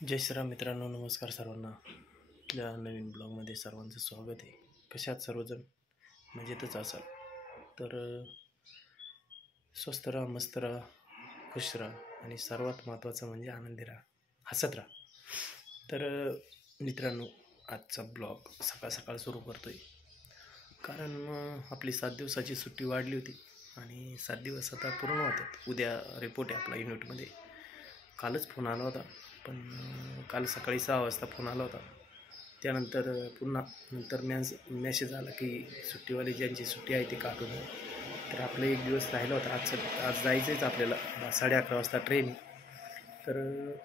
जय श्रीराम मित्रांनो, नमस्कार सर्वांना. आपल्या नवीन ब्लॉगमध्ये सर्वांचं स्वागत आहे. कशात सर्वजण मजेतच असाल तर स्वस्त राहा, मस्त राहा, खुश राहा आणि सर्वात महत्त्वाचं म्हणजे आनंदी राहा, हसत राहा. तर मित्रांनो, आजचा ब्लॉग सकाळ सकाळ सुरू करतो आहे कारण आपली 7 दिवसाची सुट्टी वाढली होती आणि 7 दिवस आता पूर्ण होतात. उद्या रिपोर्ट आहे आपला युनिटमध्ये. कालच फोन आला होता, पण काल सकाळी 6 वाजता फोन आला होता. त्यानंतर पुन्हा नंतर मेसेज आला की सुट्टीवाली ज्यांची सुट्टी आहे ती काढून. तर आपलं एक दिवस राहिला होता. आज जायचंच आपल्याला. 11:30 वाजता ट्रेन. तर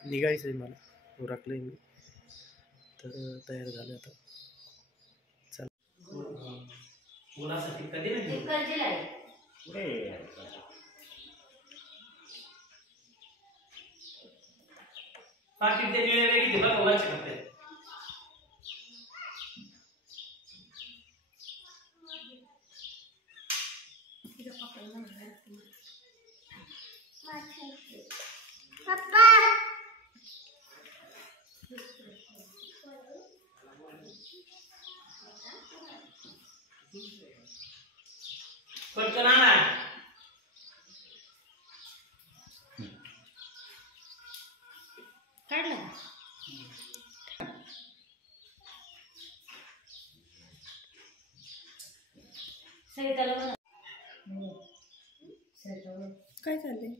निघायचं आहे मला. उरकलं आहे मी. तर तयार झालं आता. चल मुलासाठी कधी नाही पाकिट ते निळे वेगळी दिला मुलाचे कपडे. पप्पा पटकन आणा. काढला सरिताला काय चाललंय?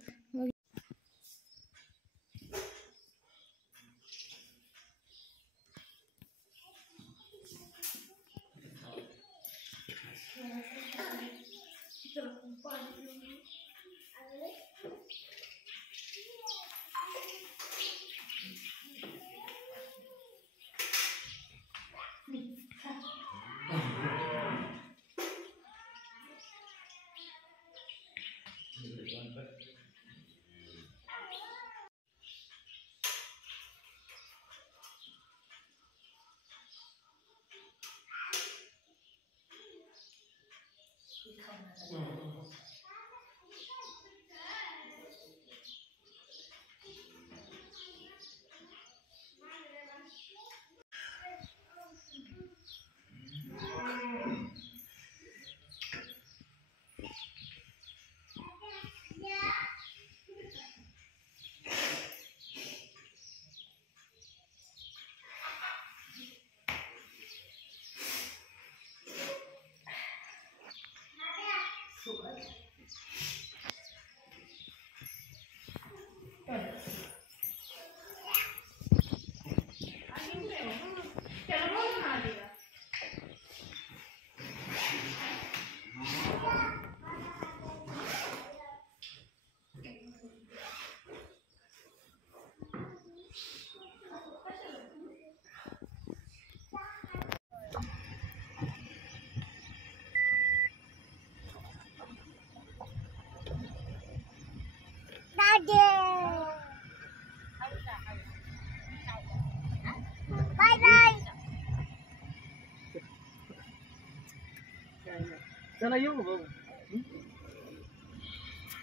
चला येऊ भाऊ.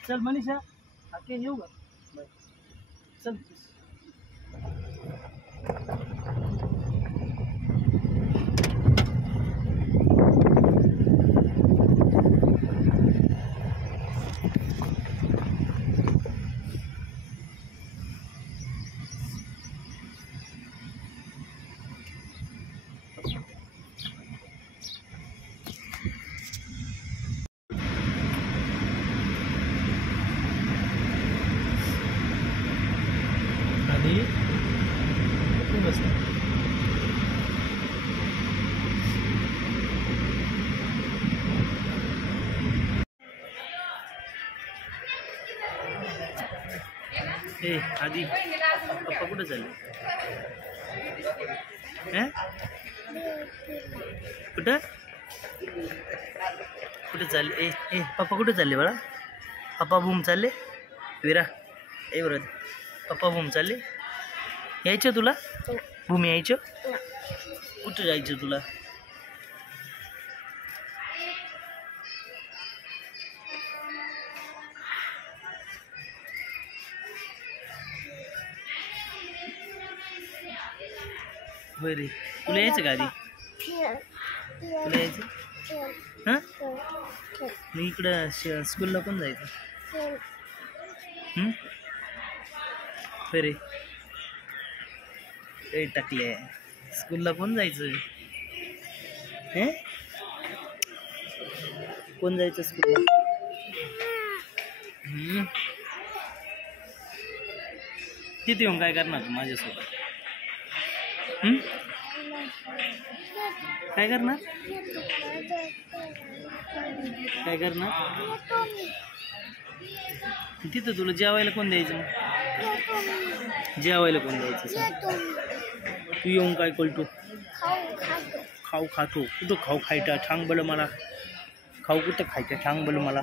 चल मनीषा, आके येऊ का? चल आधी पप्पा कुठे चालले? कुठं कुठे चालले? पप्पा कुठे चालले बाळा? पप्पा भूम चालले. विरा बरं, पप्पा भूम चालले. यायचं तुला? भूम यायचं? कुठं जायचं तुला? होय रे. तुला यायचं का आधी? तुला यायचं? हां मग इकडं स्कूलला कोण जायचं? होय रे. ते टाकले स्कूलला कोण जायचं? हे कोण जायचं स्कूलला? तिथे येऊन काय करणार तू माझ्यासोबत? काय करणार? काय करणार? तिथं तुला जेवायला कोण द्यायचं? जेवायला कोण द्यायचं सांग? तू येऊन काय करतो? खाऊ खातो. कुठं खाऊ खायचा सांग बरं मला. खाऊ कुठं खायचं सांग बरं मला.